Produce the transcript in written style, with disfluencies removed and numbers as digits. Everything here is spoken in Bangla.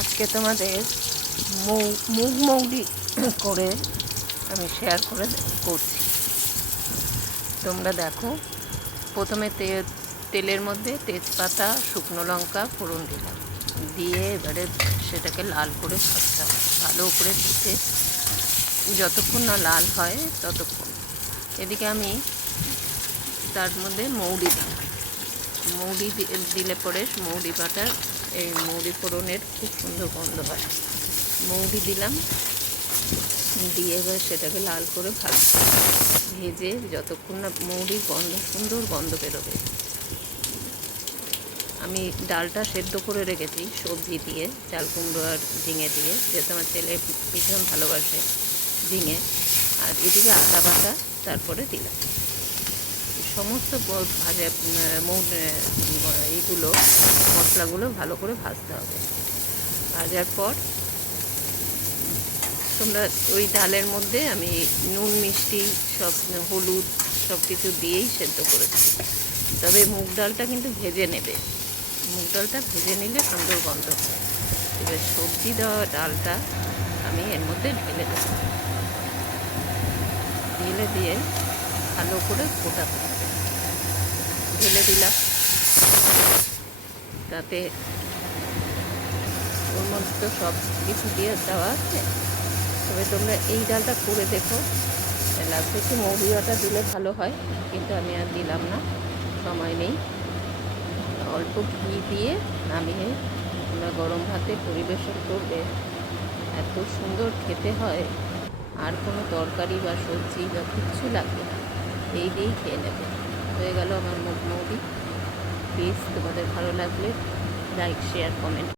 আজকে তোমাদের মুগ মৌরি করে আমি শেয়ার করছি। তোমরা দেখো, প্রথমে তেলের মধ্যে তেজপাতা, শুকনো লঙ্কা ফোড়ন দিলাম, দিয়ে এবারে সেটাকে লাল করে ভাজতে হবে, ভালো করে ভেজে যতক্ষণ না লাল হয় ততক্ষণ। এদিকে আমি তার মধ্যে মৌরি দিলাম। মৌরি দিলে পরে মৌরি বাটার এই মৌরি ফোড়নের খুব সুন্দর গন্ধ হয়। মৌরি দিলাম, দিয়ে এবার সেটাকে লাল করে ভেজে যতক্ষণ না মৌরির সুন্দর গন্ধ বেরোবে। আমি ডালটা সেদ্ধ করে রেখেছি সবজি দিয়ে, চাল কুমড়ো আর ঝিঙে দিয়ে, যেহেতু আমার ছেলে ভীষণ ভালোবাসে ঝিঙে। আর এদিকে আদা বাটা তারপরে দিলাম। সমস্ত ভাজা এইগুলো মশলাগুলো ভালো করে ভাজতে হবে। ভাজার পর তোমরা ওই ডালের মধ্যে আমি নুন মিষ্টি সব হলুদ সব কিছু দিয়েই সেদ্ধ করেছি। তবে মুগ ডালটা কিন্তু ভেজে নেবে, মুগ ডালটা ভেজে নিলে সুন্দর গন্ধ হয়। এবার সবজি দেওয়া ডালটা আমি এর মধ্যে ঢেলে দেবো, ঢেলে দিয়ে ভালো করে ফোটাতে হবে। ঢেলে দিলাম, তাতে ওর মধ্যে তো সব কিছু দিয়ে দেওয়া আছে। তবে তোমরা এই ডালটা করে দেখো, লাগবে একটু মৌরি বাটা দিলে ভালো হয়, কিন্তু আমি আর দিলাম না, সময় নেই। অল্প ঘি দিয়ে নামিয়ে তোমরা গরম ভাতে পরিবেশন করবে, এত সুন্দর খেতে হয়। আর কোনো তরকারি বা সবজি বা কিচ্ছু লাগবে না, এই দিয়েই খেয়ে নেবে। হয়ে গেল আমার মুগ মৌরি। প্লিজ তোমাদের ভালো লাগলে লাইক, শেয়ার, কমেন্ট।